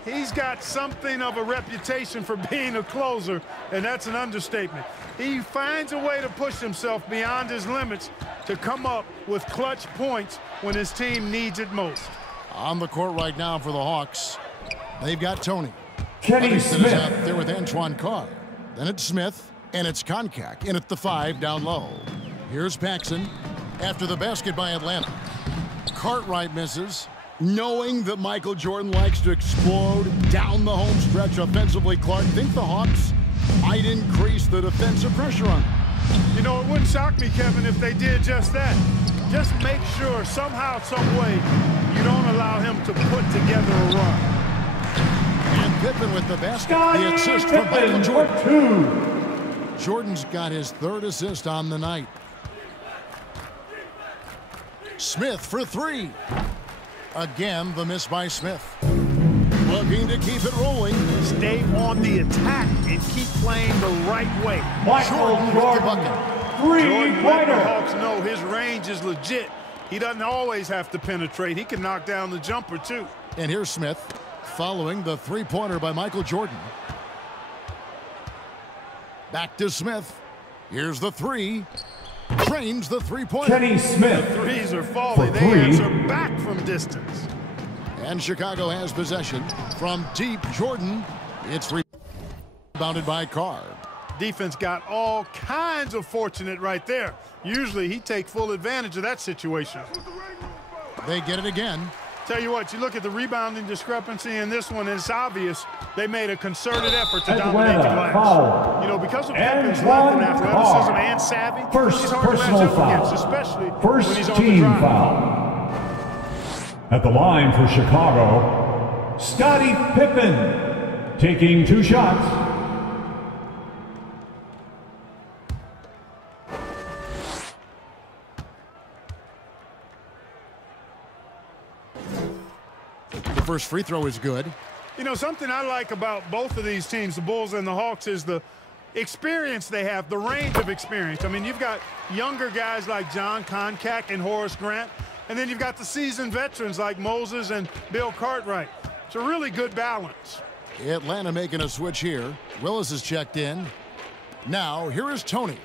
he's got something of a reputation for being a closer, and that's an understatement. He finds a way to push himself beyond his limits to come up with clutch points when his team needs it most. On the court right now for the Hawks, they've got Tony. Kenny Livingston is out Smith. there with Antoine Carr. Then it's Smith, and it's Koncak in at the 5 down low. Here's Paxson after the basket by Atlanta. Cartwright misses, knowing that Michael Jordan likes to explode down the home stretch offensively. Clark, think the Hawks might increase the defensive pressure on them. You know, it wouldn't shock me, Kevin, if they did just that. Just make sure somehow, some way, you don't allow him to put together a run. And Pippen with the basket. The assist from Michael Jordan. Jordan's got his 3rd assist on the night. Smith for 3. Again, the miss by Smith. Looking to keep it rolling. Stay on the attack and keep playing the right way. Michael Jordan with the Jordan. bucket. Jordan let the 3-pointer. Hawks know his range is legit. He doesn't always have to penetrate. He can knock down the jumper, too. And here's Smith following the 3-pointer by Michael Jordan. Back to Smith. Here's the 3. Drains the 3-pointer. Kenny Smith. Threes are falling. For They 3. answer back from distance. And Chicago has possession from deep. Jordan. It's rebounded by Carr. Defense got all kinds of fortunate right there. Usually he takes full advantage of that situation. They get it again. Tell you what, you look at the rebounding discrepancy in this one, it's obvious they made a concerted effort to dominate the glass. Foul. You know, because of And Pippen's length and one athleticism foul. and savvy, First he's hard to match personal up foul. against, especially when he's First on the team drive. foul. At the line for Chicago, Scottie Pippen taking 2 shots. The first free throw is good. You know, something I like about both of these teams, the Bulls and the Hawks, is the experience they have, the range of experience. I mean, you've got younger guys like John Koncak and Horace Grant, and then you've got the seasoned veterans like Moses and Bill Cartwright. It's a really good balance. Atlanta making a switch here. Willis is checked in. Now, here is Tony.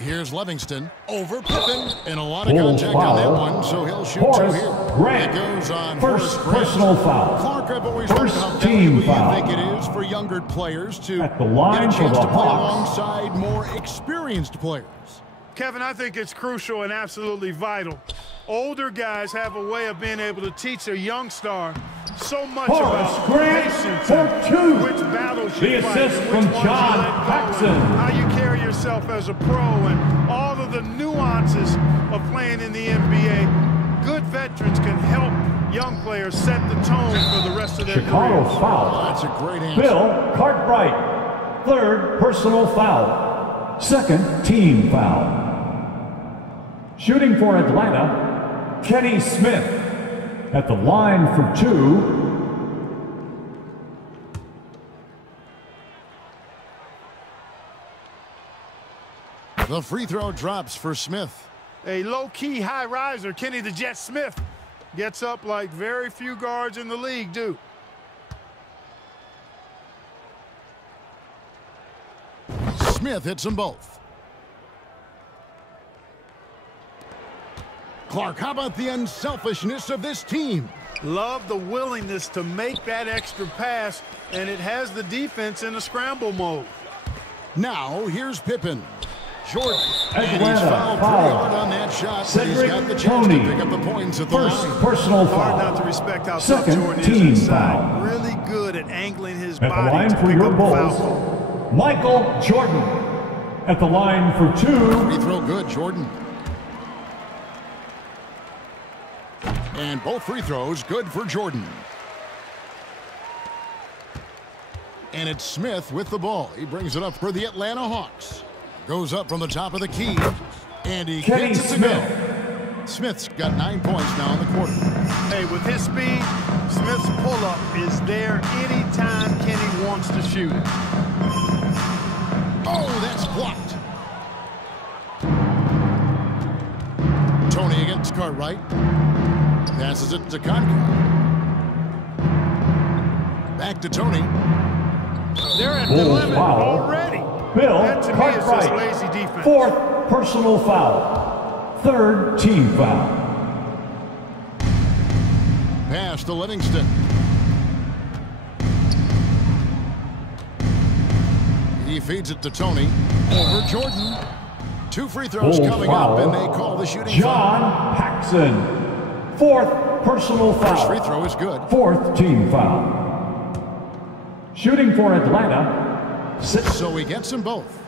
Here's Livingston over Pippen, and a lot of contact on that one, so he'll shoot two here. Grant. It goes on First personal foul. Clark, I've always wondered how team valuable foul. you think it is for younger players to At the line get a chance for to the play Hawks. alongside more experienced players. Kevin, I think it's crucial and absolutely vital. Older guys have a way of being able to teach a young star so much Horace about Grant patience for and two. which battles The you fight, assist and from which ones John you let go, Paxson. and how you carry yourself as a pro, and all of the nuances of playing in the NBA. Good veterans can help young players set the tone for the rest of their Chicago careers. foul. That's a great answer. Bill Cartwright. Third personal foul. Second team foul. Shooting for Atlanta, Kenny Smith. At the line for two. The free throw drops for Smith. A low-key high riser, Kenny the Jet Smith, gets up like very few guards in the league do. Smith hits them both. Clark, how about the unselfishness of this team? Love the willingness to make that extra pass, and it has the defense in a scramble mode. Now, here's Pippen. Jordan. Atlanta And he's fouled foul. pretty hard on that shot, but he's Cedric got the chance Tony. to pick up the points at the First line. personal Hard not foul. to respect how tough Second Jordan is team inside. foul. Really good at angling his At the body line to for pick your up the foul. Bulls, Michael Jordan. At the line for two. Free throw good, Jordan. And both free throws good for Jordan. And it's Smith with the ball. He brings it up for the Atlanta Hawks. Goes up from the top of the key. And he Kenny gets it to go. Smith's got 9 points now in the quarter. Hey, with his speed, Smith's pull-up is there anytime Kenny wants to shoot it. Oh, that's blocked. Tony against Cartwright. Passes it to Koncak. Back to Tony. They're at the Bulls limit foul. already. Bill That to me is just Cartwright. lazy defense. Fourth personal foul. Third team foul. Pass to Livingston. He feeds it to Tony. Over Jordan. 2 free throws Bulls coming foul. up, and they call the shooting foul. John Paxson. Fourth personal First free foul. throw is good. Fourth team foul. Shooting for Atlanta. So he gets them both.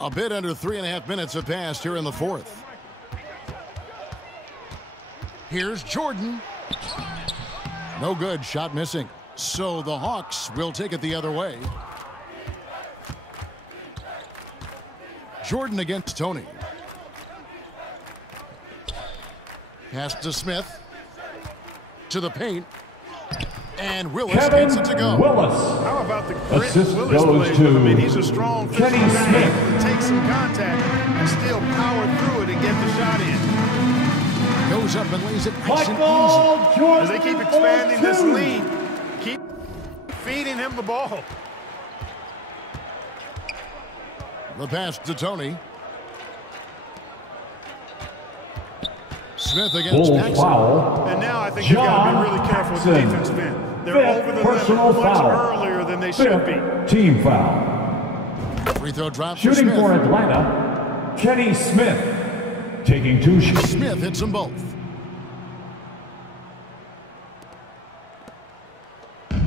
A bit under 3.5 minutes have passed here in the fourth. Here's Jordan. No good. Shot missing. So the Hawks will take it the other way. Jordan against Tony. Pass to Smith. To the paint. And Willis Kevin gets it to go. Willis. How about the grit Assist Willis goes plays to with? I mean, he's a strong Kenny physical guy, Smith. able to take some contact and still power through it and get the shot in. Goes up and lays it nice and easy. Michael Jordan. As they keep expanding this for two. lead, keep feeding him the ball. The pass to Tony. Smith against Bulls Paxson. foul. And now I think you've got to be really careful with the Paxson. defensive end. They're Fifth over the personal limit much foul. earlier than they should be. Fifth team foul. Free throw drop for Shooting Smith. for Atlanta, Kenny Smith. Taking 2 shots. Smith hits them both.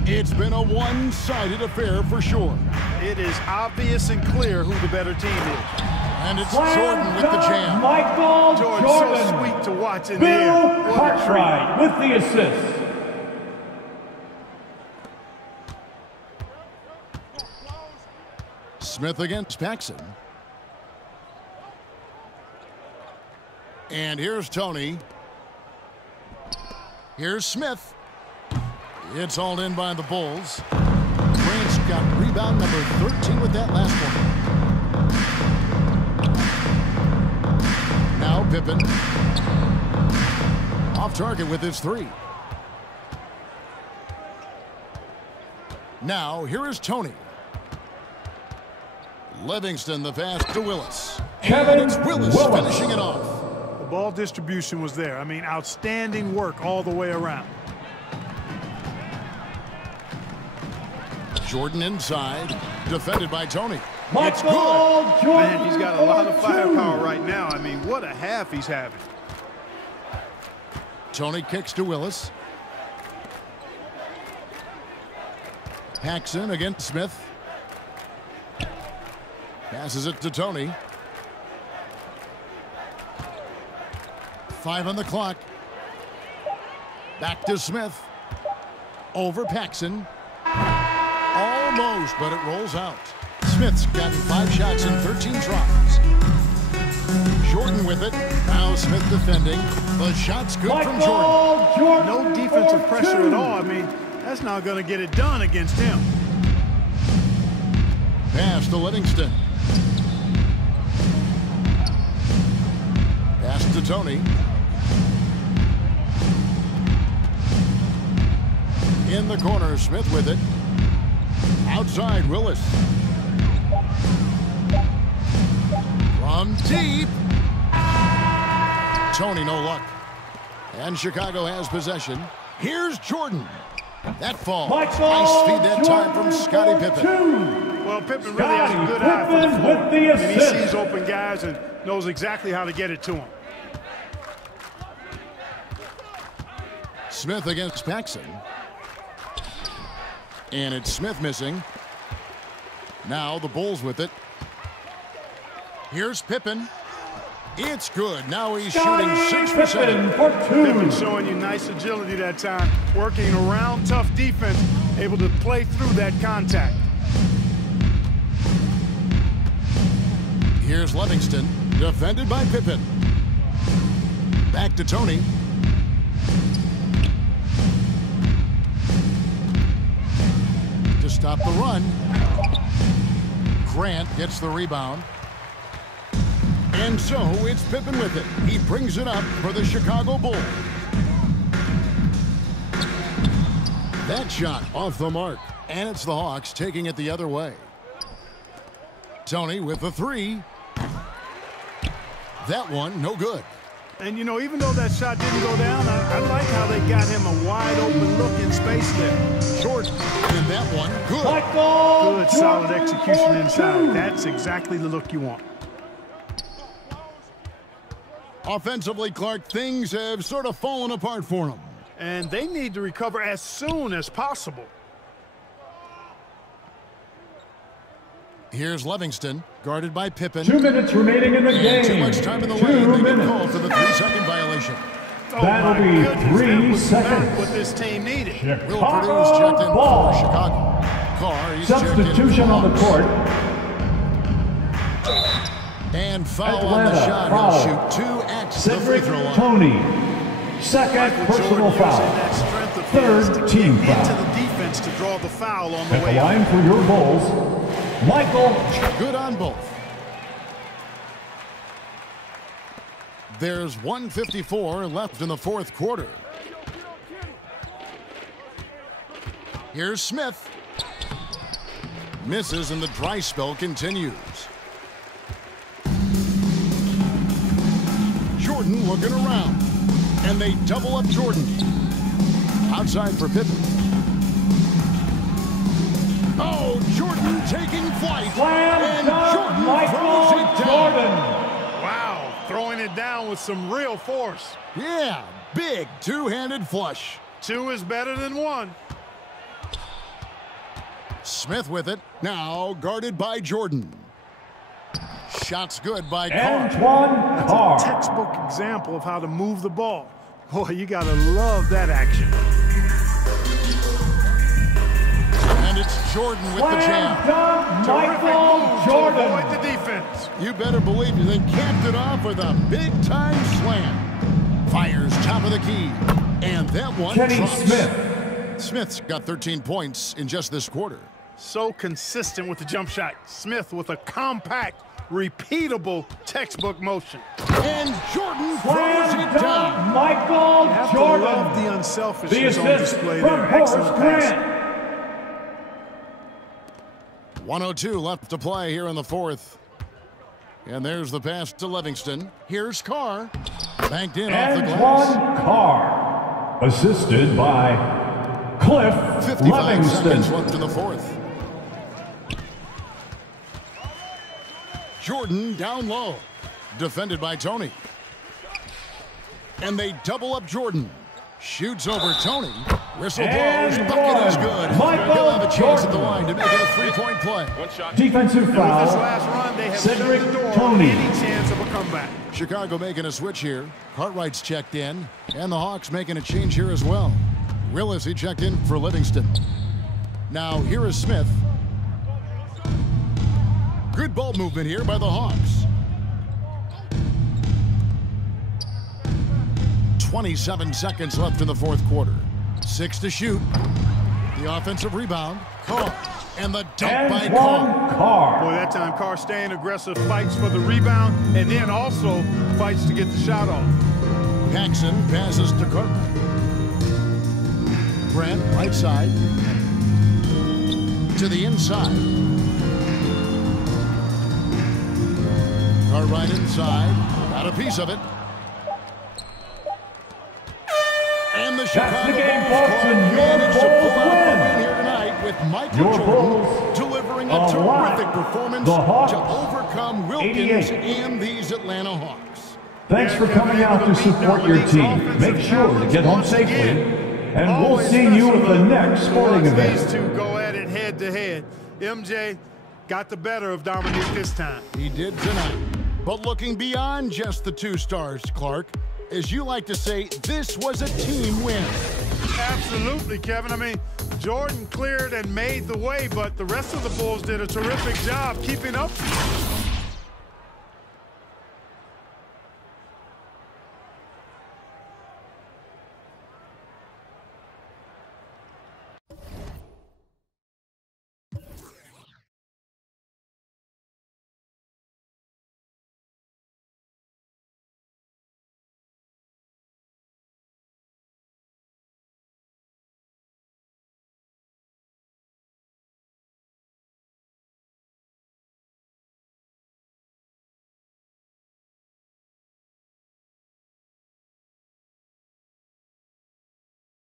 It's been a one-sided affair for sure. It is obvious and clear who the better team is. And it's Jordan with the jam. Michael Jordan, Jordan. so sweet to watch in the air. Bill What a Cartwright with the assist. Smith against Paxson. And here's Tony. Here's Smith. It's hauled in by the Bulls. Grant's got rebound number 13 with that last one. Now Pippen. Off target with his three. Now here is Tony. Livingston the pass to Willis. And it's Willis finishing it off. The ball distribution was there. I mean, outstanding work all the way around. Jordan inside, defended by Tony. It's good. Man, he's got a lot of firepower right now. I mean, what a half he's having. Tony kicks to Willis. Paxson against Smith. Passes it to Tony. 5 on the clock. Back to Smith. Over Paxson. Almost, but it rolls out. Smith's gotten 5 shots in 13 tries. Jordan with it. Now Smith defending. The shot's good from Jordan. No defensive pressure at all. I mean, that's not going to get it done against him. Pass to Livingston. Pass to Tony. In the corner, Smith with it. Outside, Willis. From deep. Tony, no luck. And Chicago has possession. Here's Jordan. That fall. Nice feed that time from Scottie Pippen. Well, Pippen really has a good eye for the floor. And he sees open guys and knows exactly how to get it to him. Smith against Paxson. And it's Smith missing. Now the Bulls with it. Here's Pippen. It's good. Now he's shooting 6 for 7. Pippen showing you nice agility that time, working around tough defense, able to play through that contact. Here's Livingston, defended by Pippen. Back to Tony. To stop the run. Grant gets the rebound. And so it's Pippen with it. He brings it up for the Chicago Bulls. That shot off the mark. And it's the Hawks taking it the other way. Tony with the three. That one, no good. And, you know, even though that shot didn't go down, I like how they got him a wide-open look in space there. Short. And that one, good. Good, solid execution inside. That's exactly the look you want. Offensively, Clark, things have sort of fallen apart for them. And they need to recover as soon as possible. Here's Livingston, guarded by Pippen. 2 minutes remaining in the game. Too much time in the lane. They get called for the 3-second violation. That'll be 3 seconds. What this team needed. Will Purdue's checked in for Chicago. Carr, he's Substitution on the court. And foul on the shot. He'll shoot 2 at the free throw line. Tony, second personal foul. Third team foul. Into the defense to draw the foul on the At way the line out. for your Bulls, Michael. Good on both. There's 1:54 left in the fourth quarter. Here's Smith. Misses and the dry spell continues. Jordan looking around. And they double up Jordan. Outside for Pippen. Oh, Jordan taking flight. And Jordan throws it down. Wow, throwing it down with some real force. Yeah, big two-handed flush. 2 is better than 1. Smith with it. Now guarded by Jordan. Shots good by Carr. Antoine Carr. That's a textbook example of how to move the ball. Boy, you got to love that action. And it's Jordan with the jam. Michael Jordan. To avoid the defense. You better believe you. They capped it off with a big-time slam. Fires top of the key. And that one Kenny drops. Smith. Smith's got 13 points in just this quarter. So consistent with the jump shot. Smith with a compact, repeatable textbook motion. And Jordan throws it down. Michael Jordan. Love the unselfishness The on assist display from there. Horace Excellent pass. Grant. 1:02 left to play here in the fourth. And there's the pass to Livingston. Here's Carr. Banked in off the glass. Antoine Carr. Assisted by Cliff 55 seconds Livingston. left in the fourth. Jordan down low. Defended by Tony. And they double up Jordan. Shoots over Tony. Whistle blows. And Bucket is one. good. Michael He'll have a chance at the Jordan. line to make it a three-point play. Defensive With this foul. last run, they have Cedric shut the door Tony. on any chance of a comeback. Chicago making a switch here. Cartwright's checked in. And the Hawks making a change here as well. Willis, he checked in for Livingston. Now, here is Smith. Good ball movement here by the Hawks. 27 seconds left in the fourth quarter. 6 to shoot. The offensive rebound. Carr. And the dunk by Carr. Boy, Carr. that time Carr staying aggressive, fights for the rebound, and then also fights to get the shot off. Paxson passes to Cook. Grant, right side. To the inside. Carr right inside. Got a piece of it. And the That's Chicago the game, Bulls folks, and your managed to pull Bulls out a win. win here tonight with Michael Your Jordan Bulls delivering a a lot. terrific performance The Hawks, to overcome Wilkins 88. and these Atlanta Hawks. Thanks for coming out to support your team. Make sure to get home safely, and we'll see you at the next sporting These event. two go at it head to head. MJ got the better of Dominique this time. He did tonight. But looking beyond just the two stars, Clark, as you like to say, this was a team win. Absolutely, Kevin. I mean, Jordan cleared and made the way, but the rest of the Bulls did a terrific job keeping up.